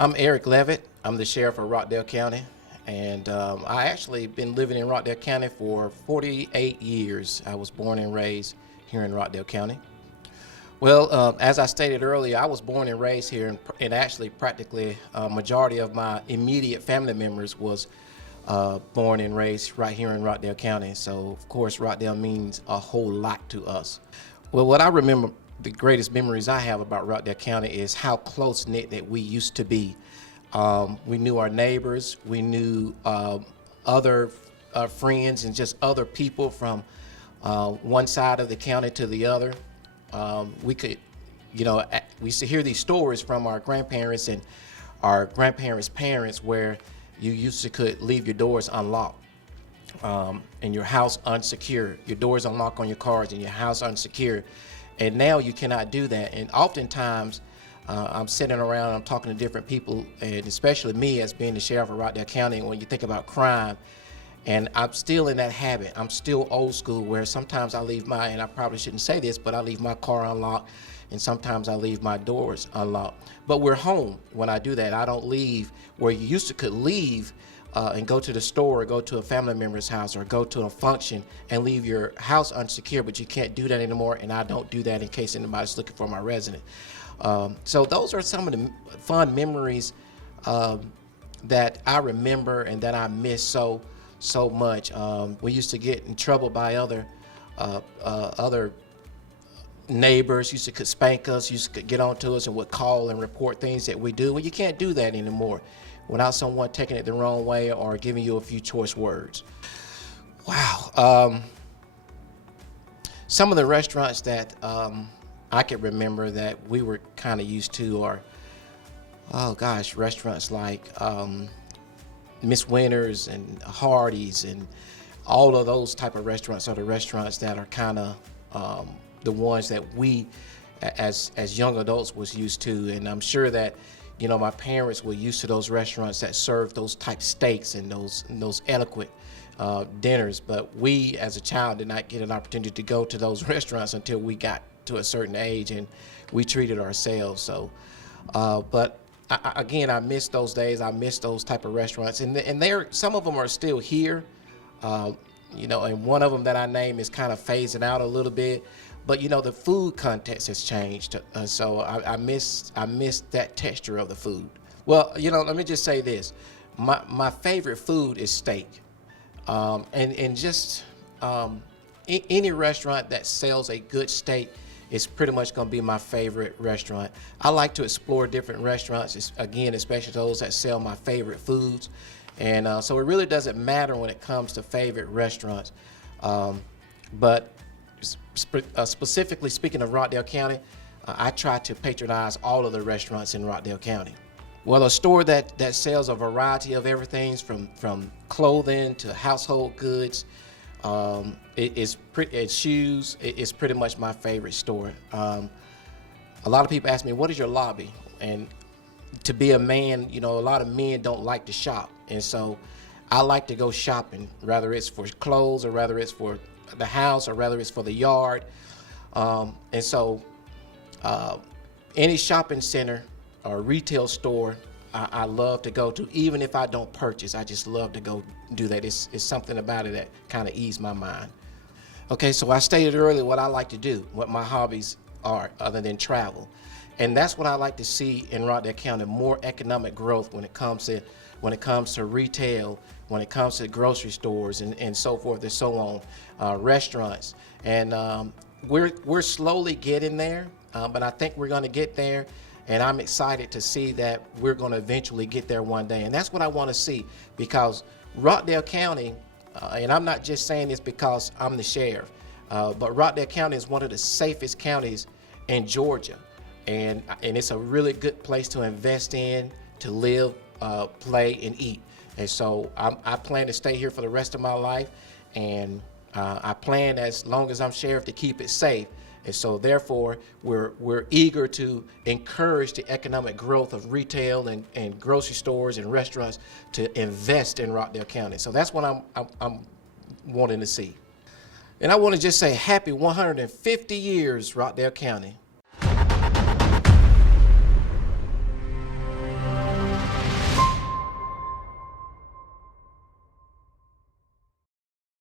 I'm Eric Levett. I'm the sheriff of Rockdale County, and I actually been living in Rockdale County for 48 years. I was born and raised here in Rockdale County. Well, as I stated earlier, I was born and raised here, and actually practically a majority of my immediate family members was born and raised right here in Rockdale County. So, of course, Rockdale means a whole lot to us. Well, what I remember, the greatest memories I have about Rockdale County is how close-knit that we used to be. We knew our neighbors, we knew other friends and just other people from one side of the county to the other. We could, we used to hear these stories from our grandparents and our grandparents' parents where you used to could leave your doors unlocked and your house unsecured, your doors unlocked on your cars and your house unsecured. And now you cannot do that. And oftentimes I'm sitting around, I'm talking to different people, and especially me as being the sheriff of Rockdale County, when you think about crime, and I'm still in that habit. I'm still old school where sometimes I leave and I probably shouldn't say this, but I leave my car unlocked, and sometimes I leave my doors unlocked. But we're home when I do that. I don't leave where you used to could leave and go to the store or go to a family member's house or go to a function and leave your house unsecured, but you can't do that anymore, and I don't do that in case anybody's looking for my resident. So those are some of the fun memories that I remember and that I miss so much. We used to get in trouble by other neighbors. Used to could spank us, used to get on to us and would call and report things that we do. Well, you can't do that anymore without someone taking it the wrong way or giving you a few choice words. Wow. Some of the restaurants that I can remember that we were kind of used to are, restaurants like Miss Winters and Hardee's, and all of those type of restaurants are the restaurants that are kind of the ones that we as young adults was used to. And I'm sure that my parents were used to those restaurants that served those type steaks and those eloquent dinners, but we as a child did not get an opportunity to go to those restaurants until we got to a certain age and we treated ourselves. So but again, I miss those days. I miss those type of restaurants, and some of them are still here, and one of them that I name is kind of phasing out a little bit, but the food context has changed, so I miss that texture of the food. Well, let me just say this: my favorite food is steak, and just any restaurant that sells a good steak is pretty much going to be my favorite restaurant. I like to explore different restaurants, again, especially those that sell my favorite foods. And so it really doesn't matter when it comes to favorite restaurants. But specifically speaking of Rockdale County, I try to patronize all of the restaurants in Rockdale County. Well, a store that sells a variety of everything from clothing to household goods, shoes, it's pretty much my favorite store. A lot of people ask me, what is your lobby? And to be a man, a lot of men don't like to shop. And so I like to go shopping, whether it's for clothes or whether it's for the house or whether it's for the yard. And so any shopping center or retail store, I love to go to, even if I don't purchase. I just love to go do that. It's something about it that kind of eases my mind. Okay, so I stated earlier what I like to do, what my hobbies are other than travel. And that's what I like to see in Rockdale County: more economic growth when it comes to retail, when it comes to grocery stores and so forth and so on, restaurants. And we're slowly getting there, but I think we're going to get there. And I'm excited to see that we're going to eventually get there one day. And that's what I want to see, because Rockdale County, and I'm not just saying this because I'm the sheriff, but Rockdale County is one of the safest counties in Georgia. And it's a really good place to invest in, to live, play, and eat. And so I plan to stay here for the rest of my life. And I plan, as long as I'm sheriff, to keep it safe. And so therefore, we're eager to encourage the economic growth of retail and grocery stores and restaurants to invest in Rockdale County. So that's what I'm wanting to see. And I want to just say happy 150 years, Rockdale County.